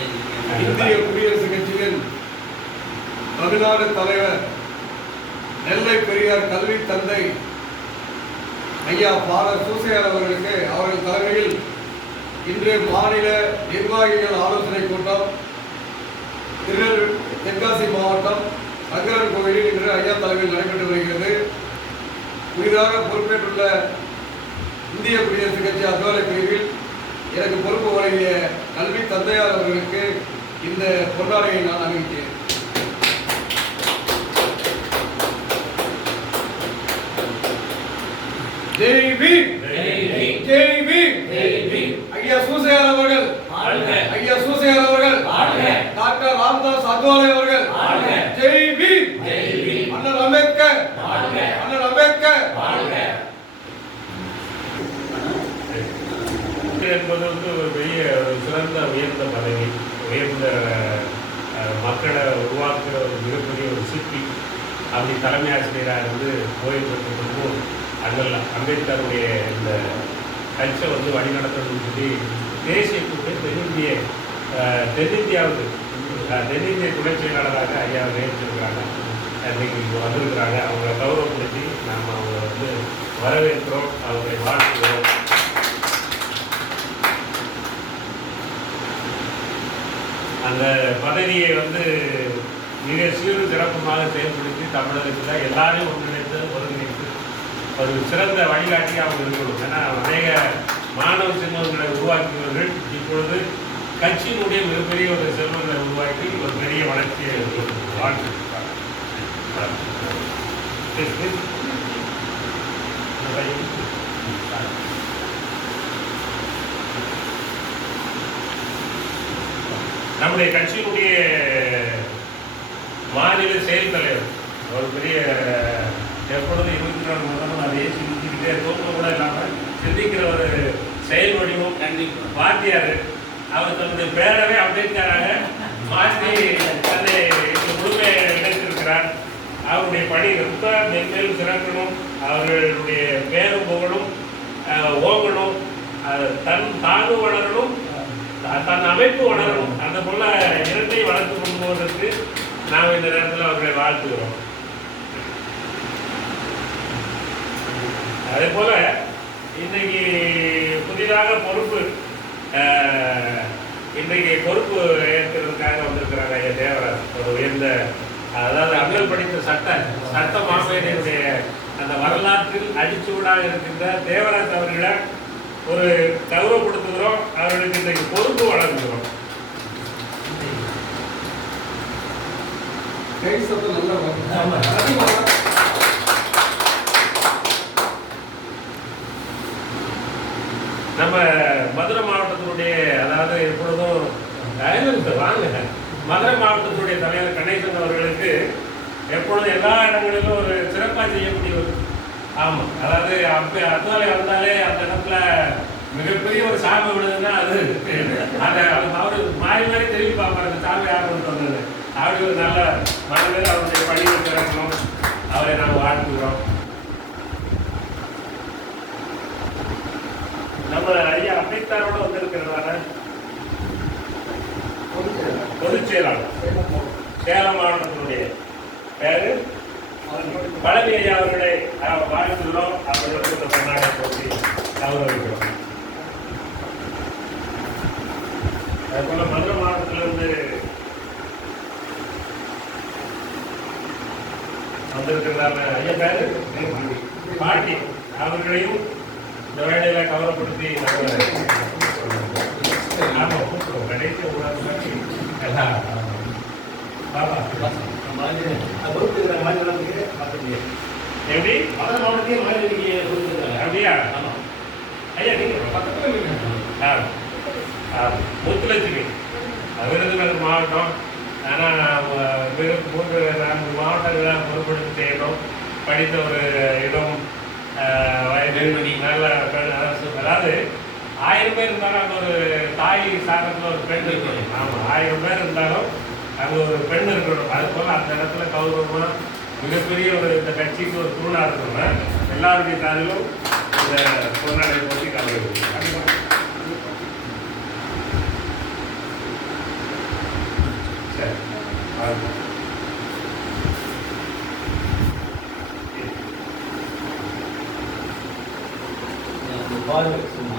இந்திய குடியரசுக் கட்சியின் தமிழ்நாடு தலைவர் நெல்லை பெரியார் கல்வி தந்தை ஐயா பாரத் சூசையார் அவர்களுக்கு அவர்கள் தலைமையில் இன்று மாநில நிர்வாகிகள் ஆலோசனை கூட்டம் திருநெல்வேலி தென்காசி மாவட்டம் சங்கரன் கோவிலில் இன்று ஐயா தலைமையில் நடைபெற்று வருகிறது. புதிதாக பொறுப்பேற்றுள்ள இந்திய குடியரசுக் கட்சி அலுவலக பிரிவில் எனக்கு பொறுப்பு வழங்கிய கல்வி தந்தையார் அவர்களுக்கு இந்த பொன்னாடையை நான் அறிவித்தேன். ஜெய் பீம், ஜெய் பீம், ஐயா சூசையார் அவர்கள், ஐயா சூசையார் அவர்கள், டாக்டர் ராமதாஸ் அத்வாலே அவர்கள், ஜெய் பீம், அண்ணல் அம்பேத்கர், அண்ணல் அம்பேத்கர். என்பது ஒரு பெரிய சிறந்த உயர்ந்த பதவி, உயர்ந்த மக்களை உருவாக்குற ஒரு மிகப்பெரிய ஒரு சிற்பி. அப்படி தலைமை ஆசிரியராக இருந்து ஓய்வு பெற்றதுக்கும் அண்ணல் அம்பேத்கருடைய இந்த கட்சியை வழிநடத்தணும்னு சொல்லி தேசிய கூட்டு தென்னிந்தியாவுக்கு தென்னிந்திய துணை செயலாளராக ஐயா நியமிச்சிருக்கிறாங்க. இன்றைக்கி வந்திருக்கிறாங்க. அவங்களை கௌரவப்படுத்தி நாம் அவங்களை வரவேற்கிறோம், அவங்களை வாழ்த்துகிறோம். அந்த பதவியை மிக சீரும் சிறப்புமாக செயல்படுத்தி தமிழகத்தில் எல்லாரையும் ஒருங்கிணைத்து ஒரு சிறந்த வழிகாட்டியாக அவங்க இருக்கணும். ஏன்னா அநேக மாணவ செல்வங்களை உருவாக்கியவர்கள் இப்பொழுது கட்சியினுடைய மிகப்பெரிய ஒரு செல்வங்களை உருவாக்கி ஒரு பெரிய வளர்ச்சியை வாழ்த்துருக்காங்க. நம்முடைய கட்சியினுடைய மாநில செயல் தலைவர் ஒரு பெரிய எப்பொழுது 24 மணி அதையே சிந்திச்சுக்கிட்டே தோற்றம் கூட இல்லாமல் சிந்திக்கிற ஒரு செயல் வடிவம் வாத்தியார். அவர் தன்னுடைய பேரவே அம்பேத்கராக மாற்றி தன்னை முழுமையை இணைத்திருக்கிறார். அவருடைய பணி ரொம்ப மென்மேலும் சிறக்கணும், அவர்களுடைய பேரும் புகழும் ஓங்கணும், தன் தாழ்வு வளரணும், தன் அமைப்பு வளரணும். அந்த போல இரட்டை வளர்த்து கொண்டு போவதற்கு நாம் இந்த நேரத்தில் அவர்களை வாழ்த்துகிறோம். அதே போல இன்னைக்கு புதிதாக இன்றைக்கு பொறுப்பு ஏற்கிறதுக்காக வந்திருக்கிறாங்க ஐயா தேவராஜ். ஒரு உயர்ந்த அதாவது அமல் படித்த சட்ட மாமேதையுடைய அந்த வரலாற்றில் அடிச்சூடாக இருக்கின்ற தேவராஜ் அவர்களை ஒரு கௌரவப்படுத்துகிறோம். அவர்களுக்கு இன்றைக்கு பொறுப்பு வழங்குகிறோம். நம்ம மதுரை மாவட்டத்தினுடைய அதாவது எப்பொழுதும் வாங்க மதுரை மாவட்டத்தினுடைய தலைவர் கணேசன் அவர்களுக்கு எப்பொழுதும் எல்லா இடங்களிலும் ஒரு சிறப்பாக செய்யக்கூடியவர். ஆமாம், அதாவது அத்வாலை வந்தாலே அந்த இடத்துல மிகப்பெரிய ஒரு சாமி விடுதுன்னா அது அவரு மாறி மாறி திரும்பி பார்ப்பார், அந்த சாமி யார் கொண்டு வந்தது. அப்படி ஒரு நல்ல மனிதர், அவருடைய பணியை திறக்கணும். அவரை நாங்கள் வாழ்த்துக்கிறோம். நம்ம ஐயா அம்பேத்கரோட வந்திருக்கிறதான பொதுச் செயலாளர் சேலம் மாவட்டத்தினுடைய பேரு பழனி ஐயா அவர்களை வாழ்த்துகிறோம். அவர்களுக்கு பொன்னாடை போட்டி கௌரவிக்கிறோம். அதுபோல மதுரை மாவட்டத்திலிருந்து வந்திருக்கிறதான ஐயா பேரு பாட்டி அவர்களையும் இந்த வேலையில கௌரவப்படுத்தி ஆமாம் கூப்பிடுவோம். கடைசி எப்படி அப்படியா? ஐயா நீங்க பக்கத்தில் முத்துலட்சுமி விருதுநகர் மாவட்டம். ஆனால் 3-4 மாவட்டங்களை பொறுப்படுத்தி செய்யணும். படித்த ஒரு இடம் நல்ல அதாவது 1000 பேர் இருந்தாலும் அங்கே ஒரு தாய் சாரத்தில் ஒரு பெண் இருக்கணும். ஆமாம், 1000 பேர் இருந்தாலும் அங்கே ஒரு பெண் இருக்கணும். அது போல் அந்த இடத்துல கௌரவமாக மிகப்பெரிய ஒரு இந்த கட்சிக்கு ஒரு தூணாக இருக்கணும்னா எல்லாருடைய சாதிலும் இந்த பொன்னாடை போட்டி கௌரவிக்கும். பால் சும்மா